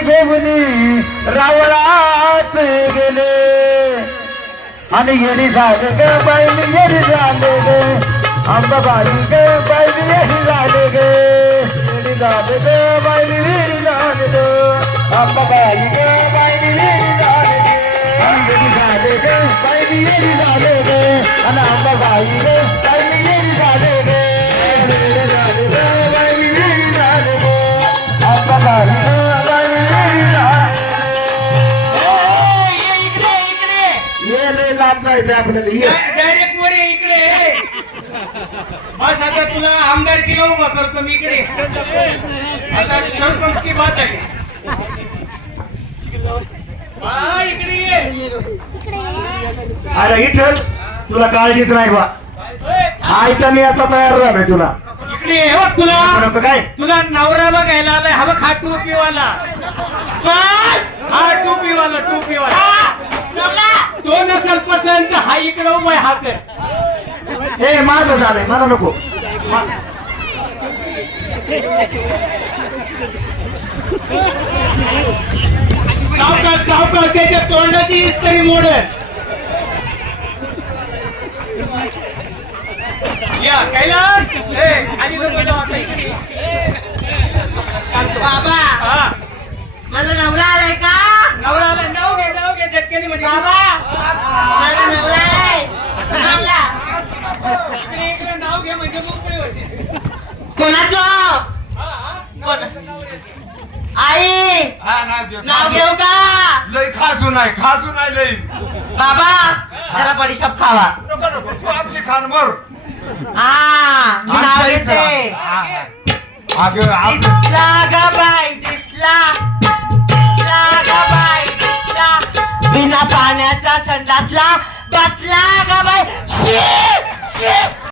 घेऊन रावळात गेले. आणि येरी झाले ग बैल येरी झाले ग. अंबाबाई ग बैल येरी झाले ग. येरी झाले ग बैल येरी झाले ग. अंबाबाई ग बैल येरी झाले ग. येरी झाले ग बैल येरी झाले ग. आणि अंबाबाई ग ये लय लांब जायचं आपल्याला. ये. डायरेक्ट वर ये इकडे बस आता तुला आमदार किलो उभा करतो मी इकडे. आता सरपंच की बात आहे. हा इकडे ये. अरे इठल तुला काळजीच नाही बा. आयता मी आता तयार झालोय तुला. इकडे ये बघ तुला. नको काय? तुला नवरा बघायला आलाय. हा बघ हा टोपीवाला हा टोपीवाला टोपीवाला. तो नसेल पसंत हा इकडे उभा आहे, हा कर. ए माझं झालंय मला नको. सावकाश सावकाश त्याच्या तोंडाची इस्त्री मोडत या कैलास. ए, खाली नको जाऊ आता इकडे. शांत व्हा. बाबा हा. मला नवरा का नवरा आला नाव घे झटक्याने म्हणजे. इकडे इकडे नाव घे म्हणजे मोकळी होशील. कोणाचं? हा, हा. आई हा नाव घेऊ का? लय खाजू नाही खाजू नाही लय बाबा जरा बडीशॉप खावा. नको नको तू आपली खान मर. हा मी नाव आमच्या इथं. घेते. हा, हा. अगं आप- दिसला पाण्याचा संडासला बसला ग बाई. शी शी.